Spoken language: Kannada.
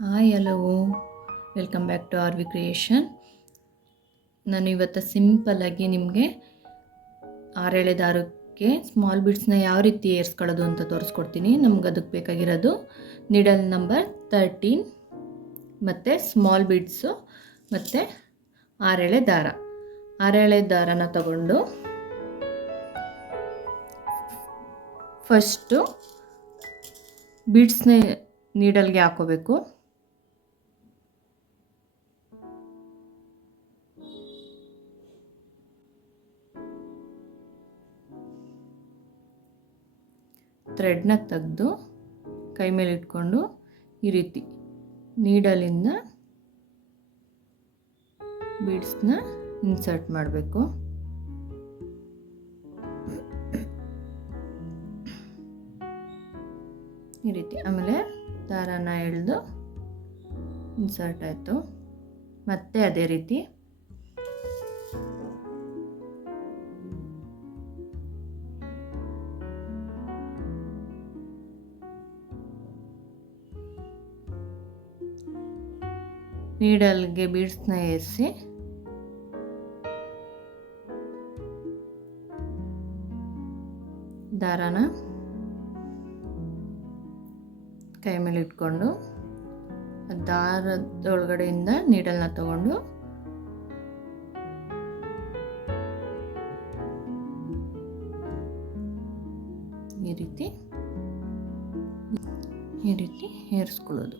Hi hello, welcome back to R V creation. ನಾನು ಇವತ್ತು ಸಿಂಪಲ್ಲಾಗಿ ನಿಮಗೆ 6 ದಾರಕ್ಕೆ ಸ್ಮಾಲ್ ಬೀಡ್ಸ್ನ ಯಾವ ರೀತಿ ಏರಿಸ್ಕೊಳ್ಳೋದು ಅಂತ ತೋರಿಸ್ಕೊಡ್ತೀನಿ. ನಮ್ಗೆ ಅದಕ್ಕೆ ಬೇಕಾಗಿರೋದು ನೀಡಲ್ ನಂಬರ್ 13 ಮತ್ತು ಸ್ಮಾಲ್ ಬೀಡ್ಸು ಮತ್ತು 6 ದಾರ. 6 ದಾರನ ತಗೊಂಡು ಫಸ್ಟು ಬೀಡ್ಸ್ನ ನೀಡಲ್ಗೆ ಹಾಕೋಬೇಕು. ಥ್ರೆಡ್ನ ತೆಗೆದು ಕೈ ಮೇಲೆ ಇಟ್ಕೊಂಡು ಈ ರೀತಿ ನೀಡಲಿಂದ ಬೀಡ್ಸ್ನ ಇನ್ಸರ್ಟ್ ಮಾಡಬೇಕು. ಈ ರೀತಿ ಆಮೇಲೆ ದಾರನ ಎಳೆದು ಇನ್ಸರ್ಟ್ ಆಯಿತು. ಮತ್ತೆ ಅದೇ ರೀತಿ ನೀಡಲ್ಗೆ ಬೀಡ್ಸ್ನ ಏರಿಸಿ ದಾರನ ಕೈ ಮೇಲೆ ಇಟ್ಕೊಂಡು ದಾರದೊಳಗಡೆಯಿಂದ ನೀಡಲ್ನ ತಗೊಂಡು ಈ ರೀತಿ ಏರಿಸ್ಕೊಳ್ಳೋದು.